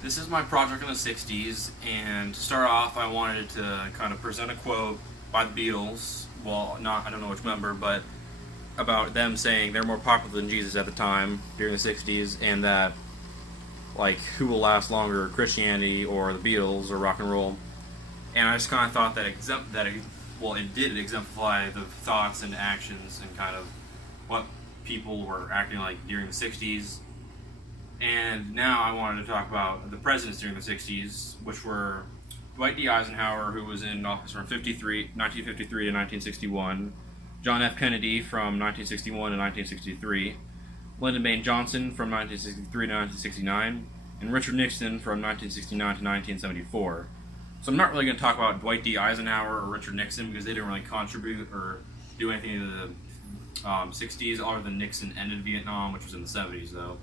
This is my project in the 60s, and to start off, I wanted to kind of present a quote by the Beatles. Well, not, I don't know which member, but about them saying they're more popular than Jesus at the time during the 60s, and that, like, who will last longer, Christianity or the Beatles or rock and roll. And I just kind of thought that it did exemplify the thoughts and actions and kind of what people were acting like during the 60s. And now I wanted to talk about the presidents during the 60s, which were Dwight D. Eisenhower, who was in office from 1953 to 1961, John F. Kennedy from 1961 to 1963, Lyndon Baines Johnson from 1963 to 1969, and Richard Nixon from 1969 to 1974. So I'm not really going to talk about Dwight D. Eisenhower or Richard Nixon because they didn't really contribute or do anything to the 60s other than Nixon ended Vietnam, which was in the 70s, though.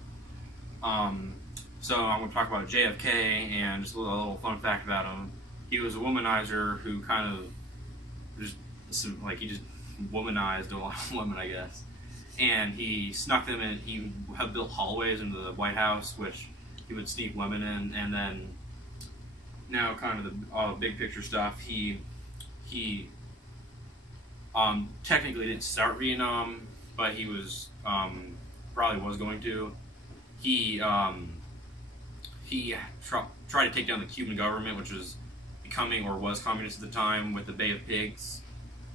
So I'm going to talk about JFK and just a little fun fact about him. He was a womanizer who kind of he just womanized a lot of women, I guess. And he snuck them in. He had built hallways into the White House, which he would sneak women in. And then now, kind of the big picture stuff. He technically didn't start Vietnam, but he was probably was going to. He tried to take down the Cuban government, which was becoming or was communist at the time, with the Bay of Pigs,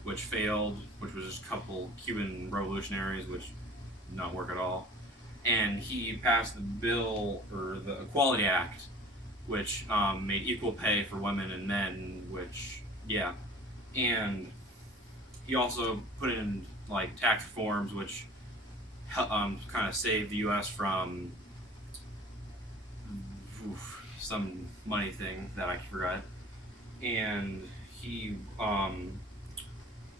which failed, which was just a couple Cuban revolutionaries, which did not work at all. And he passed the bill, or the Equality Act, which made equal pay for women and men, which, yeah. And he also put in, like, tax reforms, which kind of saved the U.S. from some money thing that I forgot. And he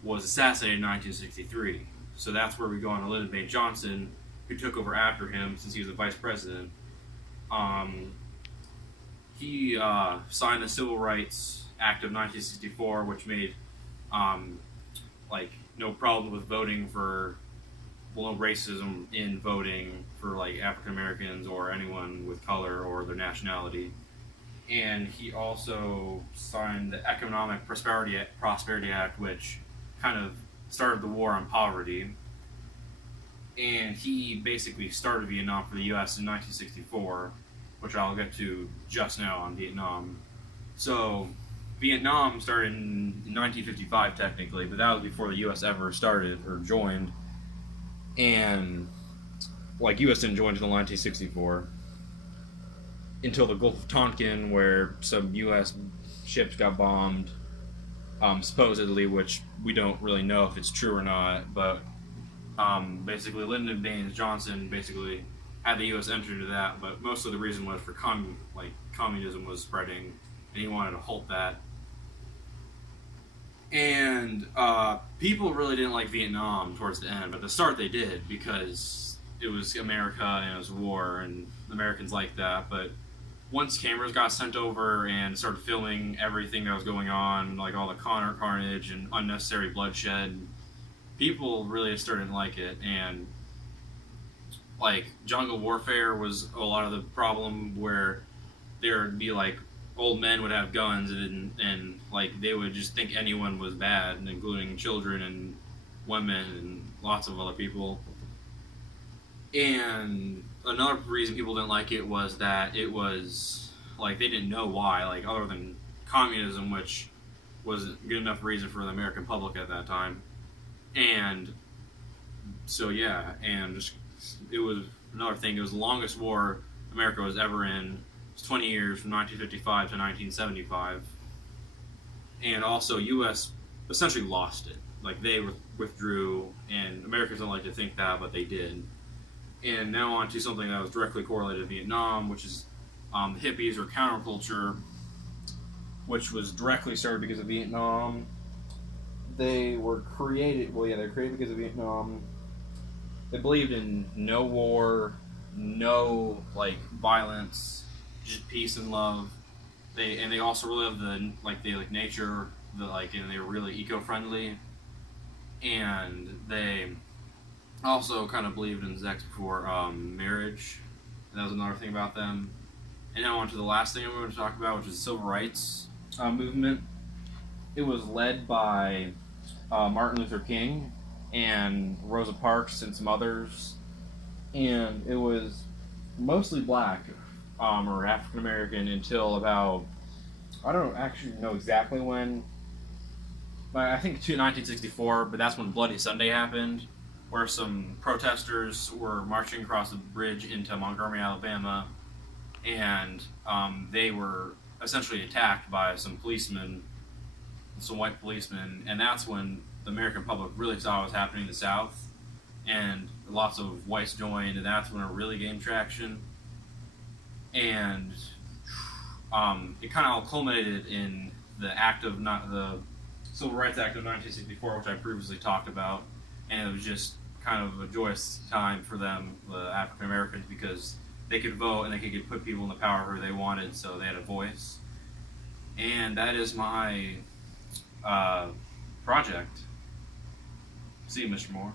was assassinated in 1963. So that's where we go on to Lyndon Baines Johnson, who took over after him since he was the vice president. He signed the Civil Rights Act of 1964, which made no problem with voting for, well, no racism in voting for like African Americans or anyone with color or their nationality. And he also signed the Economic Prosperity Act, which kind of started the war on poverty. And he basically started Vietnam for the U.S. in 1964, which I'll get to just now on Vietnam. So Vietnam started in 1955 technically, but that was before the U.S. ever started or joined. And like U.S. didn't join until 1964, until the Gulf of Tonkin, where some U.S. ships got bombed, supposedly, which we don't really know if it's true or not. But basically, Lyndon Baines Johnson basically had the U.S. enter into that. But most of the reason was for communism was spreading, and he wanted to halt that. And people really didn't like Vietnam towards the end, but at the start they did because it was America and it was war, and Americans liked that. But once cameras got sent over and started filming everything that was going on, like all the carnage and unnecessary bloodshed, people really started to like it. And like jungle warfare was a lot of the problem, where there would be like old men would have guns and like they would just think anyone was bad, including children and women and lots of other people. And another reason people didn't like it was that it was like they didn't know why, like other than communism, which was a good enough reason for the American public at that time. And so yeah, and just it was another thing. It was the longest war America was ever in. It was 20 years from 1955 to 1975, and also U.S. essentially lost it. Like they withdrew, and Americans don't like to think that, but they did. And now on to something that was directly correlated to Vietnam, which is the hippies or counterculture, which was directly started because of Vietnam. They were created, well, yeah, they were created because of Vietnam. They believed in no war, no like violence, just peace and love. They also really loved the nature, and they were really eco-friendly, and they also kind of believed in sex before marriage. And that was another thing about them. And now on to the last thing I'm going to talk about, which is the civil rights movement. It was led by Martin Luther King and Rosa Parks and some others, and it was mostly black or African American until about, I don't actually know exactly when, but I think 1964. But that's when Bloody Sunday happened, where some protesters were marching across the bridge into Montgomery, Alabama, and they were essentially attacked by some policemen, some white policemen, and that's when the American public really saw what was happening in the South, and lots of whites joined, and that's when it really gained traction. And it kind of all culminated in the the Civil Rights Act of 1964, which I previously talked about, and it was just kind of a joyous time for them, the African Americans, because they could vote and they could put people in the power who they wanted, so they had a voice. And that is my project. See you, Mr. Moore.